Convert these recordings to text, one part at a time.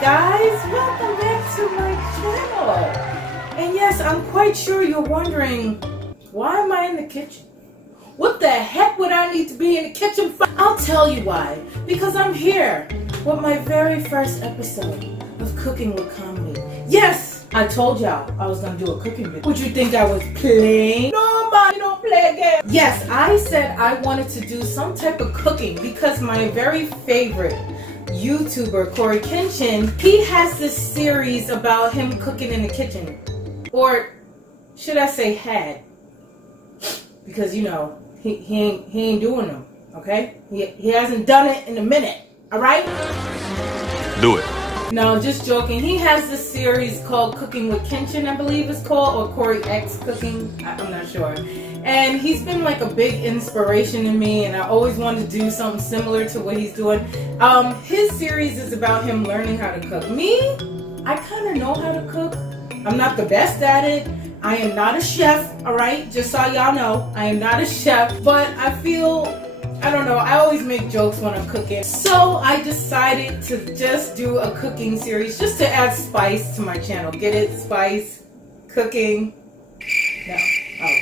guys, welcome back to my channel. And yes, I'm quite sure you're wondering, why am I in the kitchen? What the heck would I need to be in the kitchen for? I'll tell you why. Because I'm here with my very first episode of Cooking with Comedy. Yes, I told y'all I was gonna do a cooking video. Would you think I was playing? No, man, you don't play again. Yes, I said I wanted to do some type of cooking because my very favorite YouTuber, CoryxKenshin, he has this series about him cooking in the kitchen. Or should I say had? Because you know, he ain't doing them, okay? He hasn't done it in a minute, alright? Do it. No, just joking. He has this series called Cooking with Kenshin, I believe it's called, or CoryxX Cooking, I'm not sure. And he's been like a big inspiration to me, and I always wanted to do something similar to what he's doing. His series is about him learning how to cook. Me, I kind of know how to cook. I'm not the best at it. I am not a chef, alright? Just so y'all know, I am not a chef, but I feel, I don't know, I always make jokes when I'm cooking. So I decided to just do a cooking series just to add spice to my channel. Get it? Spice, cooking. No. Oh.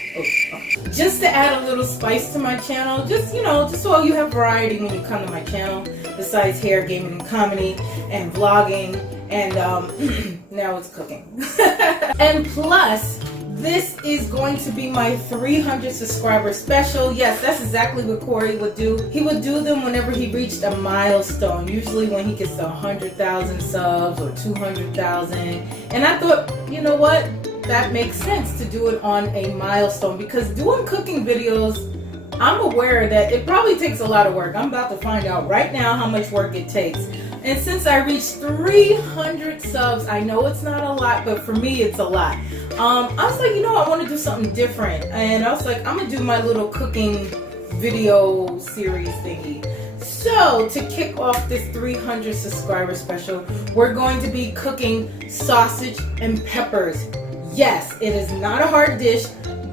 Just to add a little spice to my channel, just, you know, just so you have variety when you come to my channel, besides hair, gaming, and comedy, and vlogging, and now it's cooking. And plus, this is going to be my 300 subscriber special. Yes, that's exactly what Cory would do. He would do them whenever he reached a milestone, usually when he gets to 100,000 subs or 200,000. And I thought, you know what? That makes sense to do it on a milestone, because doing cooking videos, I'm aware that it probably takes a lot of work. I'm about to find out right now how much work it takes. And since I reached 300 subs, I know it's not a lot, but for me it's a lot. I was like, you know, I want to do something different. And I was like, I'm going to do my little cooking video series thingy. So, to kick off this 300 subscriber special, we're going to be cooking sausage and peppers. Yes, it is not a hard dish,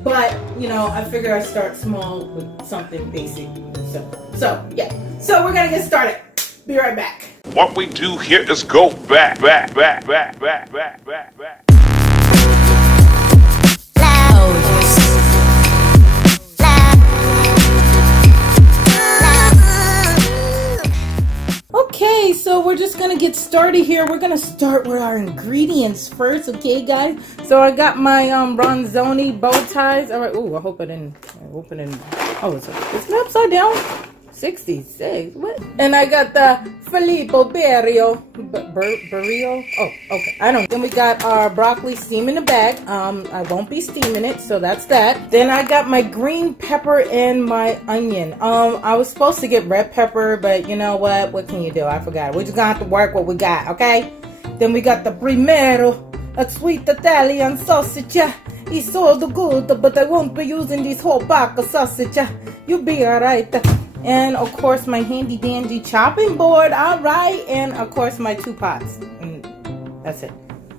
but, you know, I figure I'd start small with something basic and simple. So, yeah. So, we're going to get started. Be right back. What we do here is go back. Okay, so we're just gonna get started here. We're gonna start with our ingredients first, okay, guys? So I got my Ronzoni bow ties. All right. Ooh, I hope it didn't. Oh, it's upside down. 66. What? And I got the Filippo Barrio. Barrio? Oh, okay. I don't. Then we got our broccoli steam in the bag. I won't be steaming it, so that's that. Then I got my green pepper and my onion. I was supposed to get red pepper, but you know what? What can you do? I forgot. We're just gonna have to work what we got, okay? Then we got the primero, a sweet Italian sausage. It's so good, but I won't be using this whole pack of sausage. You'll be alright. And of course my handy dandy chopping board, alright, and of course my 2 pots. And that's it.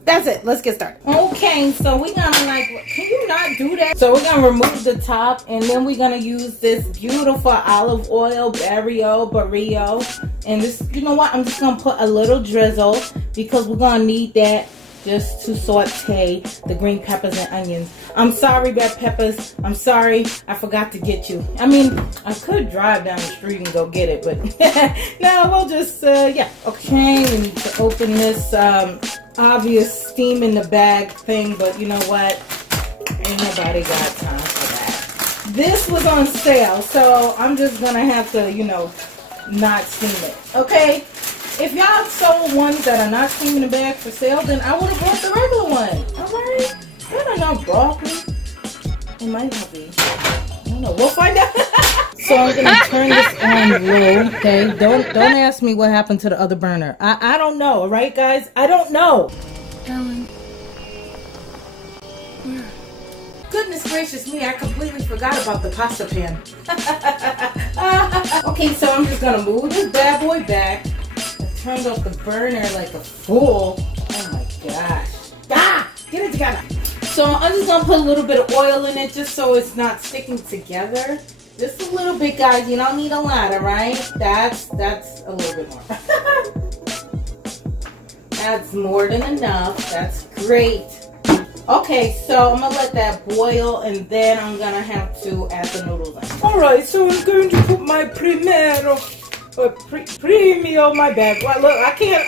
That's it. Let's get started. Okay, so we're gonna can you not do that? So we're gonna remove the top, and then we're gonna use this beautiful olive oil, Barrio. And this, you know what? I'm just gonna put a little drizzle because we're gonna need that just to saute the green peppers and onions. I'm sorry, red peppers. I'm sorry, I forgot to get you. I mean, I could drive down the street and go get it, but no, we'll just, yeah. Okay, we need to open this obvious steam in the bag thing, but you know what? Ain't nobody got time for that. This was on sale, so I'm just gonna have to, you know, not steam it, okay? If y'all sold ones that are not steaming the bag for sale, then I would have bought the regular one. Alright? I don't know, broccoli. It might not be. I don't know. We'll find out. So I'm gonna turn this on low, okay? Don't ask me what happened to the other burner. I don't know, alright guys? I don't know. Ellen. Goodness gracious me, I completely forgot about the pasta pan. Okay, so I'm just gonna move this bad boy back. Turned off the burner like a fool. Oh my gosh. Ah! Get it together. So I'm just gonna put a little bit of oil in it just so it's not sticking together. Just a little bit, guys. You don't need a lot, alright? That's a little bit more. That's more than enough. That's great. Okay, so I'm gonna let that boil, and then I'm gonna have to add the noodles in. All right, so I'm going to put my primero, my bad. Well, look, I can't.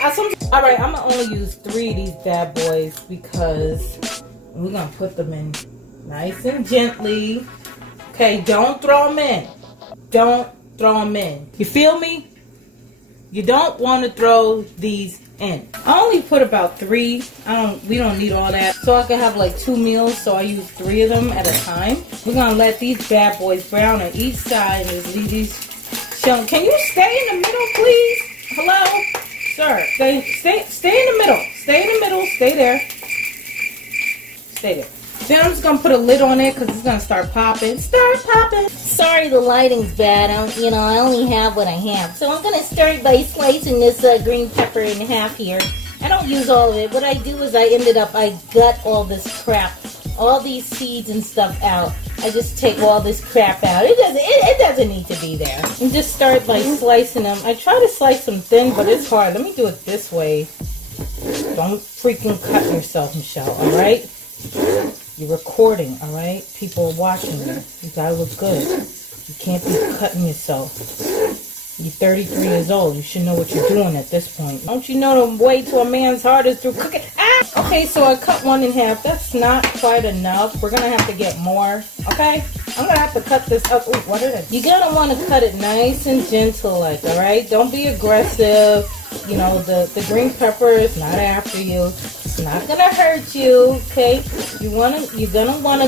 All right, I'm gonna only use 3 of these bad boys because we're gonna put them in nice and gently. Okay, don't throw them in. Don't throw them in. You feel me? You don't want to throw these in. I only put about 3. We don't need all that. So I can have like 2 meals, so I use 3 of them at a time. We're gonna let these bad boys brown on each side and just leave these shown. Can you stay in the middle, please? Hello? Sir, stay in the middle. Stay in the middle. Stay there. Stay there. Then I'm just going to put a lid on it because it's going to start popping. Start popping. Sorry, the lighting's bad. I only have what I have. So I'm going to start by slicing this green pepper in half here. I don't use all of it. What I do is I gut all this crap, all these seeds and stuff out. I just take all this crap out. It doesn't need to be there. And just start by slicing them. I try to slice them thin, but it's hard. Let me do it this way. Don't freaking cut yourself, Michelle, all right? You're recording, all right? People are watching you. You gotta look good. You can't be cutting yourself. You're 33 years old. You should know what you're doing at this point. Don't you know the way to a man's heart is through cooking? Ah! Okay, so I cut 1 in half. That's not quite enough. We're gonna have to get more, okay? I'm gonna have to cut this up. Ooh, what is it? You're gonna want to cut it nice and gentle, like, all right? Don't be aggressive. You know, the green pepper is not after you. It's not gonna hurt you, okay? You're gonna wanna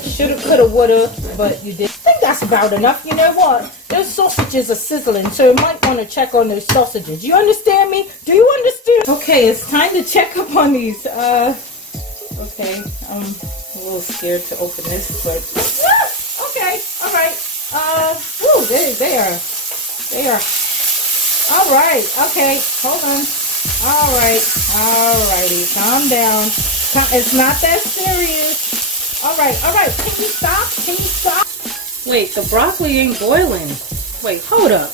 shoulda, coulda, woulda, but you did. I think that's about enough. You know what? Those sausages are sizzling, so you might want to check on those sausages. You understand me? Do you understand? Okay, it's time to check up on these. Okay, I'm a little scared to open this, but okay, all right. Woo, they are. All right, okay, hold on. All right, alrighty, calm down. It's not that serious. All right. Can you stop? Can you stop? Wait, the broccoli ain't boiling. Wait, hold up.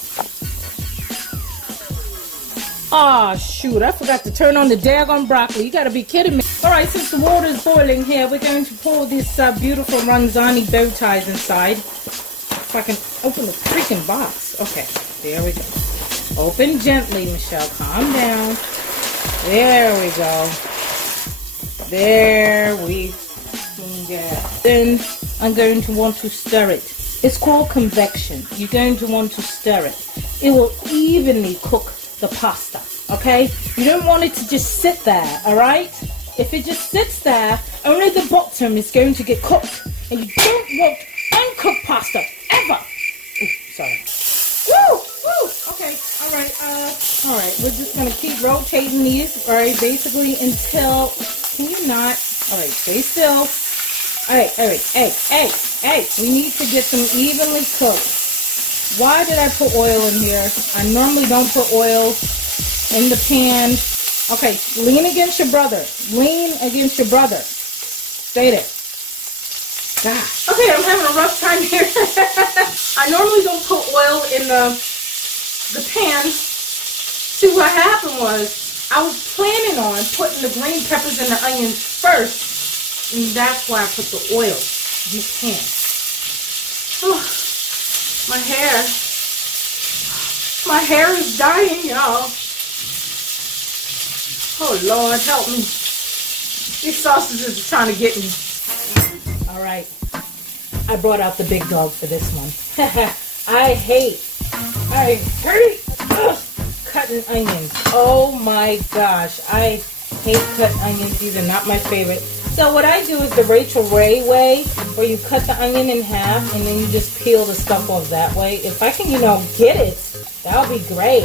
Aw, shoot, I forgot to turn on the daggone broccoli. You gotta be kidding me. All right, since the water's boiling here, we're going to pour this beautiful ranzani bow ties inside. If I can open the freaking box. Okay, there we go. Open gently, Michelle. Calm down. There we go. There we go. Then I'm going to want to stir it. It's called convection. You're going to want to stir it. It will evenly cook the pasta, okay? You don't want it to just sit there, all right? If it just sits there, only the bottom is going to get cooked. And you don't want uncooked pasta, ever. Ooh, sorry. Woo! Woo! Okay, all right, we're just gonna keep rotating these, all right, basically until, can you not? All right, stay still. All right, hey, we need to get them evenly cooked. Why did I put oil in here? I normally don't put oil in the pan. Okay, lean against your brother. Lean against your brother. Stay there. Gosh. Okay, I'm having a rough time here. I normally don't put oil in the pan. See, what happened was I was planning on putting the green peppers and the onions first, and that's why I put the oil. You can't. Oh, my hair is dying, y'all. Oh Lord, help me. These sausages are trying to get me. All right, I brought out the big dog for this one. I hate cutting onions. Oh my gosh, I hate cutting onions. These are not my favorite. So what I do is the Rachel Ray way, where you cut the onion in half and then you just peel the stuff off that way. If I can, get it, that would be great.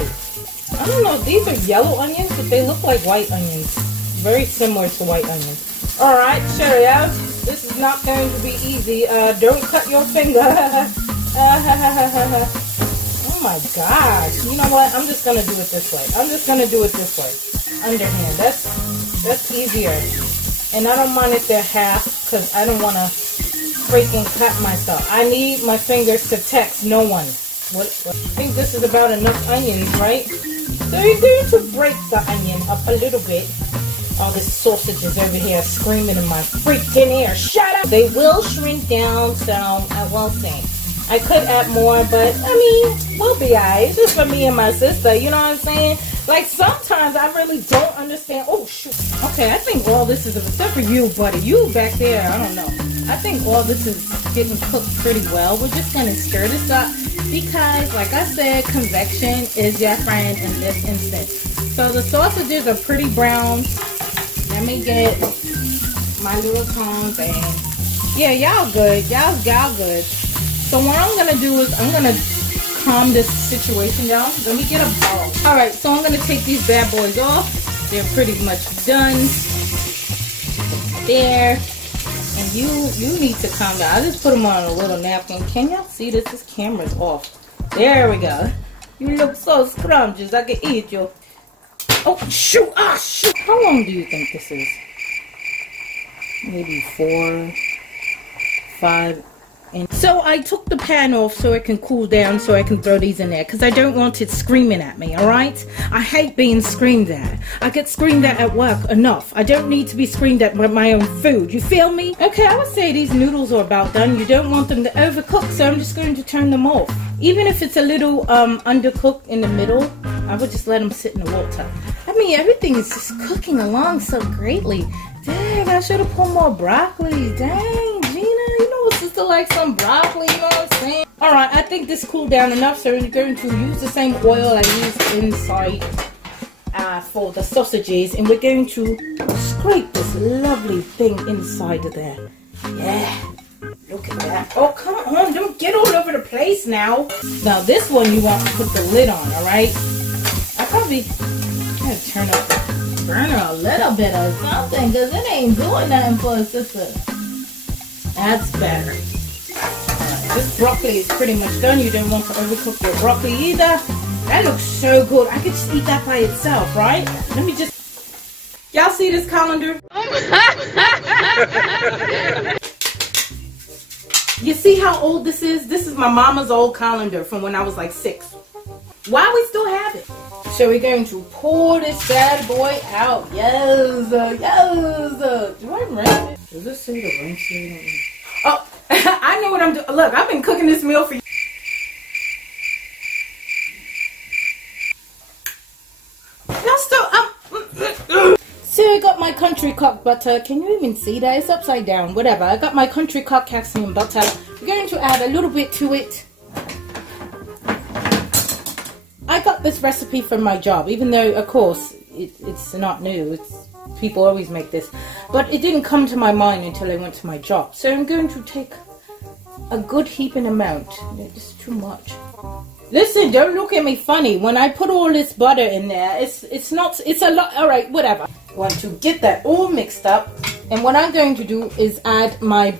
I don't know, these are yellow onions, but they look like white onions. Very similar to white onions. All right, Sherry, this is not going to be easy. Don't cut your finger. Oh my gosh. You know what? I'm just going to do it this way. Underhand. That's easier. And I don't want it there half because I don't want to freaking cut myself. I need my fingers to text no one. What? I think this is about enough onions, right? So you're going to break the onion up a little bit. All this sausage is over here screaming in my freaking ear. Shut up! They will shrink down, so I will say. I could add more, but I mean, we'll be alright. It's just for me and my sister, you know what I'm saying? Like, sometimes I really don't understand. Oh, shoot. Okay, I think all this is, except for you, buddy. You back there, I don't know. I think all this is getting cooked pretty well. We're just going to stir this up because, like I said, convection is your friend in this instance. So the sausages are pretty brown. Let me get my little tongs and yeah, y'all good. Y'all good. So what I'm going to do is I'm going to calm this situation down. Let me get a bowl. Alright, so I'm going to take these bad boys off. They're pretty much done. There. And you need to calm down. I just put them on a little napkin. Can y'all see this? This camera's off. There we go. You look so scrumptious. I can eat you. Oh, shoot. Ah, shoot. How long do you think this is? Maybe 4, 5. And so I took the pan off so it can cool down so I can throw these in there because I don't want it screaming at me, alright? I hate being screamed at. I get screamed at work enough. I don't need to be screamed at with my own food. You feel me? Okay, I would say these noodles are about done. You don't want them to overcook, so I'm just going to turn them off. Even if it's a little undercooked in the middle, I would just let them sit in the water. I mean, everything is just cooking along so greatly. Dang, I should have put more broccoli. Dang, Gina, you know, sister likes some broccoli, you know what I'm saying? Alright, I think this cooled down enough, so we're going to use the same oil I used inside for the sausages, and we're going to scrape this lovely thing inside of there. Yeah, look at that. Oh, come on, don't get all over the place now. Now, this one you want to put the lid on, alright? I probably gotta turn up the burner a little bit or something, because it ain't doing nothing for a sister. That's better. Alright, this broccoli is pretty much done. You don't want to overcook your broccoli either. That looks so good. I could just eat that by itself, right? Let me just... Y'all see this colander? You see how old this is? This is my mama's old colander from when I was like 6. Why we still have it? So we're going to pour this bad boy out. Yes, yes. Do I rinse it? Does this say to rinse it? Oh, I know what I'm doing. Look, I've been cooking this meal for you. So I got my country cock butter. Can you even see that? It's upside down. Whatever. I got my country cock calcium butter. We're going to add a little bit to it. I got this recipe from my job, even though, of course, it's not new. People always make this. But it didn't come to my mind until I went to my job. So I'm going to take a good heaping amount. It's too much. Listen, don't look at me funny. When I put all this butter in there, it's a lot. All right, whatever. I want to get that all mixed up. And what I'm going to do is add my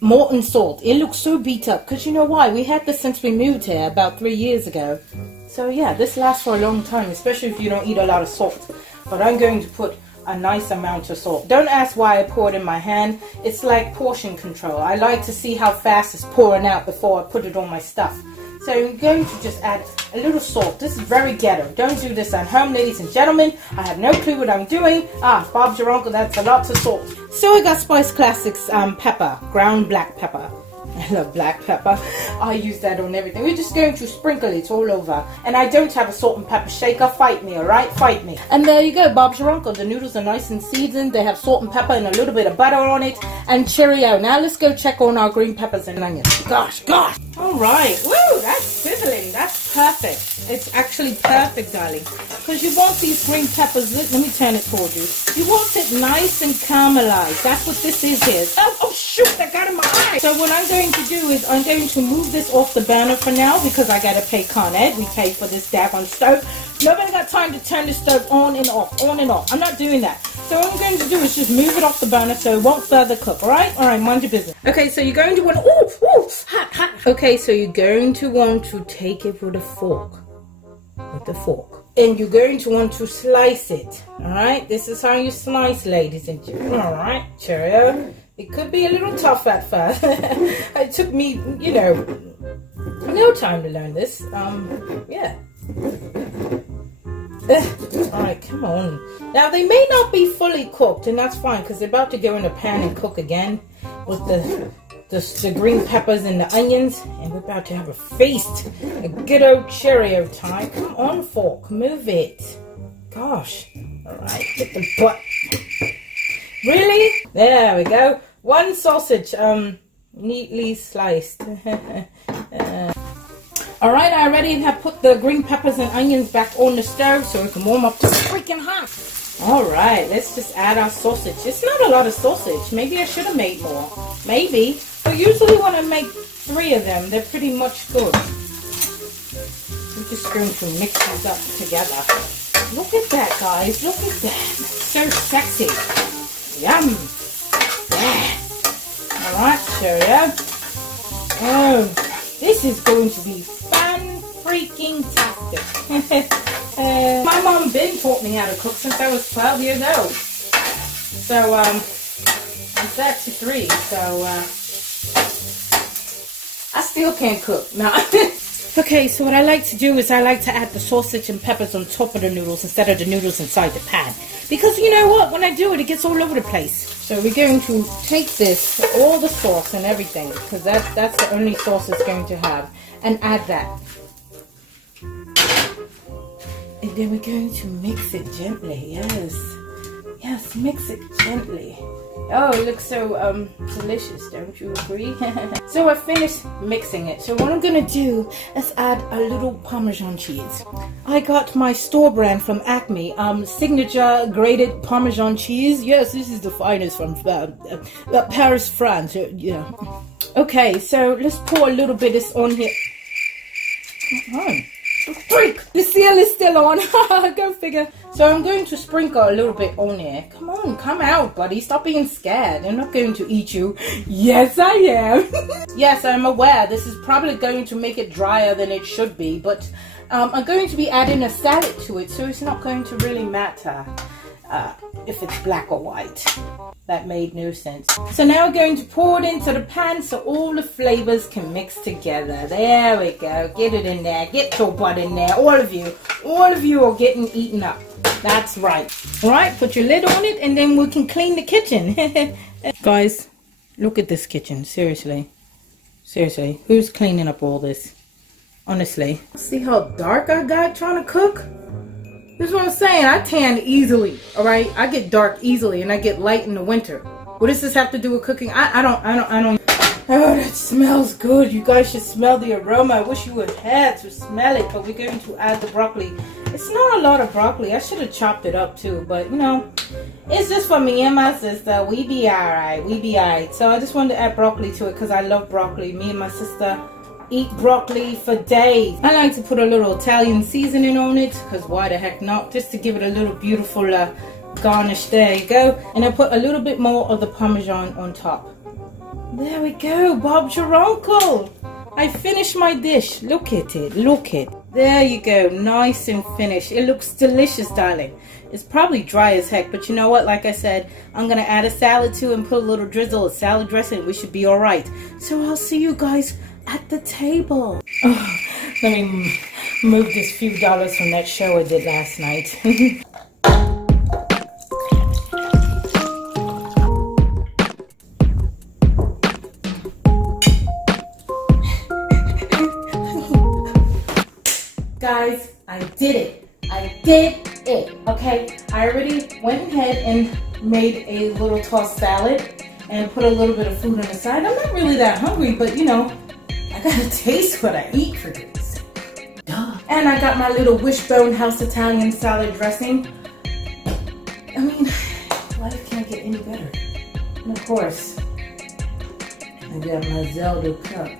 molten salt. It looks so beat up because you know why? We had this since we moved here about 3 years ago. So yeah, this lasts for a long time, especially if you don't eat a lot of salt. But I'm going to put a nice amount of salt. Don't ask why I pour it in my hand. It's like portion control. I like to see how fast it's pouring out before I put it on my stuff. So I'm going to just add a little salt. This is very ghetto. Don't do this at home, ladies and gentlemen. I have no clue what I'm doing. Bob's your uncle, that's a lot of salt. So I got Spice Classics pepper, ground black pepper. I love black pepper. I use that on everything. We're just going to sprinkle it all over. And I don't have a salt and pepper shaker. Fight me, alright? Fight me. And there you go, Bob's your uncle. The noodles are nice and seasoned. They have salt and pepper and a little bit of butter on it. And Cheerio. Now let's go check on our green peppers and onions. Gosh. Alright. Woo, that's sizzling. That's perfect. It's actually perfect, darling. Because you want these green peppers. Let me turn it toward you. You want it nice and caramelized. That's what this is here. Oh shoot, that got in my eye. So what I'm going to do is I'm going to move this off the burner for now because I gotta pay Con Ed. We pay for this daggone stove. Nobody got time to turn the stove on and off. I'm not doing that. So what I'm going to do is just move it off the burner so it won't further cook, alright? Alright, mind your business. Okay, so you're going to want to, hot. Okay, so you're going to want to take it with a fork. And you're going to want to slice it, alright? This is how you slice, ladies and gentlemen, alright? Cheerio. It could be a little tough at first. It took me, you know, no time to learn this. Yeah. Come on. Now, they may not be fully cooked, and that's fine, because they're about to go in the pan and cook again with the green peppers and the onions. And we're about to have a feast. A good old Cheerio time. Come on, fork. Move it. Gosh. Alright, get the butt. Really? There we go. One sausage, neatly sliced. Alright, I already have put the green peppers and onions back on the stove so it can warm up to freaking hot. Alright, let's just add our sausage. It's not a lot of sausage. Maybe I should have made more. Maybe. But usually when I make 3 of them, they're pretty much good. We're just going to mix these up together. Look at that, guys. Look at that. So sexy. Yum. Yeah. Alright, Cheerio. Oh, this is going to be fan-freaking-tastic. My mom Ben taught me how to cook since I was 12 years old. So, I'm 33, so, I still can't cook. No. Okay, so what I like to do is I like to add the sausage and peppers on top of the noodles instead of the noodles inside the pan. Because you know what? When I do it, it gets all over the place. So we're going to take this, all the sauce and everything, because that's the only sauce it's going to have, and add that. And then we're going to mix it gently, yes. Yes, mix it gently. Oh, it looks so delicious, don't you agree? So I finished mixing it. So what I'm going to do is add a little Parmesan cheese. I got my store brand from Acme, signature grated Parmesan cheese. Yes, this is the finest from Paris, France. Yeah. Okay, so let's pour a little bit of this on here. Come on. Freak! The seal is still on. Go figure. So I'm going to sprinkle a little bit on there. Come on, come out, buddy. Stop being scared. I'm not going to eat you. Yes, I am. Yes, I'm aware. This is probably going to make it drier than it should be. But I'm going to be adding a salad to it. So it's not going to really matter if it's black or white. That made no sense. So now we're going to pour it into the pan so all the flavors can mix together. There we go. Get it in there. Get your butt in there. All of you. All of you are getting eaten up. That's right. Alright, put your lid on it and then we can clean the kitchen. Guys, look at this kitchen. Seriously. Seriously. Who's cleaning up all this? Honestly. See how dark I got trying to cook? This is what I'm saying. I tan easily, all right? I get dark easily, and I get light in the winter. What does this have to do with cooking? I don't. Oh, that smells good. You guys should smell the aroma. I wish you would had to smell it, but we're going to add the broccoli. It's not a lot of broccoli. I should have chopped it up too, but you know, it's just for me and my sister. We be all right. We be all right. So I just wanted to add broccoli to it because I love broccoli. Me and my sister eat broccoli for days. I like to put a little Italian seasoning on it because why the heck not, just to give it a little beautiful garnish. There you go. And I put a little bit more of the Parmesan on top. There we go. Bob's your uncle. I finished my dish. Look at it. Look at it. There you go. Nice and finished. It looks delicious, darling. It's probably dry as heck, but you know what? Like I said, I'm going to add a salad too and put a little drizzle of salad dressing. We should be all right. So I'll see you guys at the table. Oh, let me move this few dollars from that show I did last night. Guys, I did it. I did it. Okay, I already went ahead and made a little tossed salad and put a little bit of food on the side. I'm not really that hungry, but you know, I gotta taste what I eat for this. Duh. And I got my little Wishbone House Italian salad dressing. I mean, life can't get any better. And of course, I got my Zelda cup.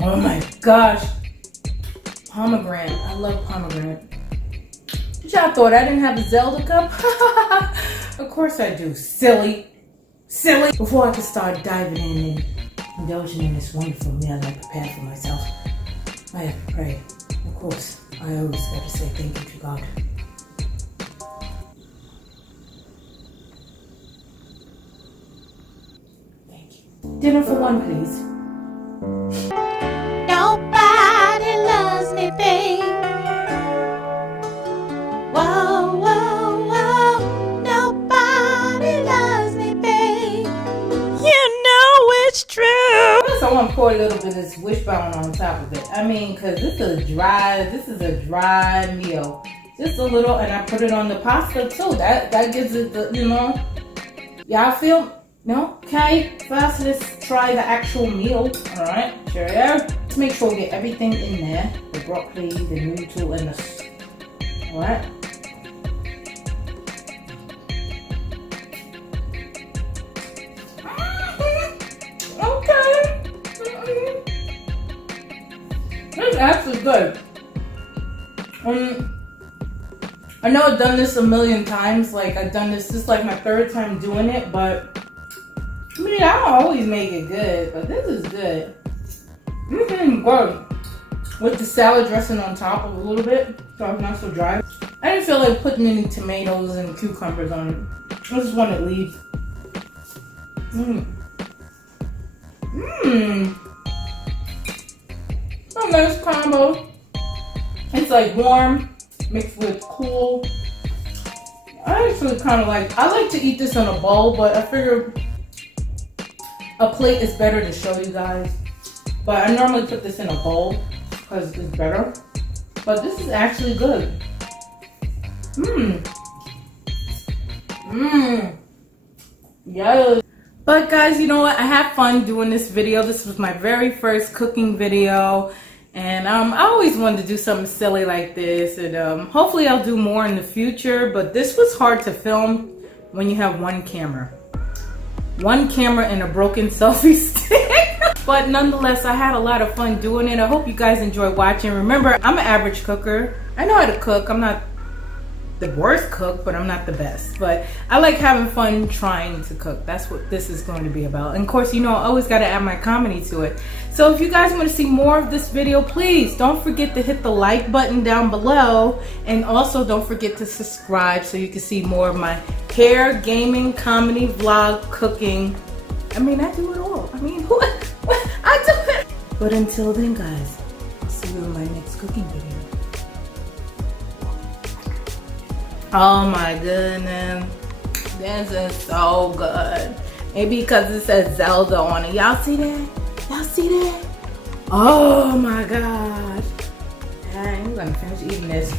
Oh my gosh. Pomegranate. I love pomegranate. Y'all thought I didn't have a Zelda cup? Of course I do. Silly. Silly. Before I can start diving in and indulging in this wonderful meal I prepared for myself, I have to pray. Of course, I always have to say thank you to God. Thank you. Dinner for one, please. Nobody loves me, babe. course I want to pour a little bit of this wishbone on top of it. I mean, because this is a dry meal. Just a little, and I put it on the pasta too. That gives it the, you know. Y'all feel? No? Okay. First, let's try the actual meal. Alright, cheerio. Let's make sure we get everything in there. The broccoli, the noodle, and the... Alright. It's actually good. I know I've done this a million times. Like, I've done this is like my third time doing it, but I mean, I don't always make it good, but this is good. This is good. With the salad dressing on top of a little bit, so it's not so dry. I didn't feel like putting any tomatoes and cucumbers on it. I just want it leaves. A nice combo. It's like warm mixed with cool. I actually kind of like, I like to eat this in a bowl, but I figure a plate is better to show you guys. But I normally put this in a bowl because it's better. But this is actually good. Yes. But guys, you know what? I had fun doing this video. This was my very first cooking video. And I always wanted to do something silly like this. And hopefully I'll do more in the future. But this was hard to film when you have one camera. One camera and a broken selfie stick. But nonetheless, I had a lot of fun doing it. I hope you guys enjoy watching. Remember, I'm an average cooker. I know how to cook. I'm not the worst cook, but I'm not the best. But I like having fun trying to cook. That's what this is going to be about. And of course, you know, I always got to add my comedy to it. So if you guys want to see more of this video, please don't forget to hit the like button down below. And also don't forget to subscribe so you can see more of my hair, gaming, comedy, vlog, cooking. I mean, I do it all. I mean, what? I do it. But until then, guys, I'll see you in my next cooking video. Oh my goodness, this is so good. Maybe because it says Zelda on it. Y'all see that? Y'all see that? Oh my gosh. Dang, I'm gonna finish eating this.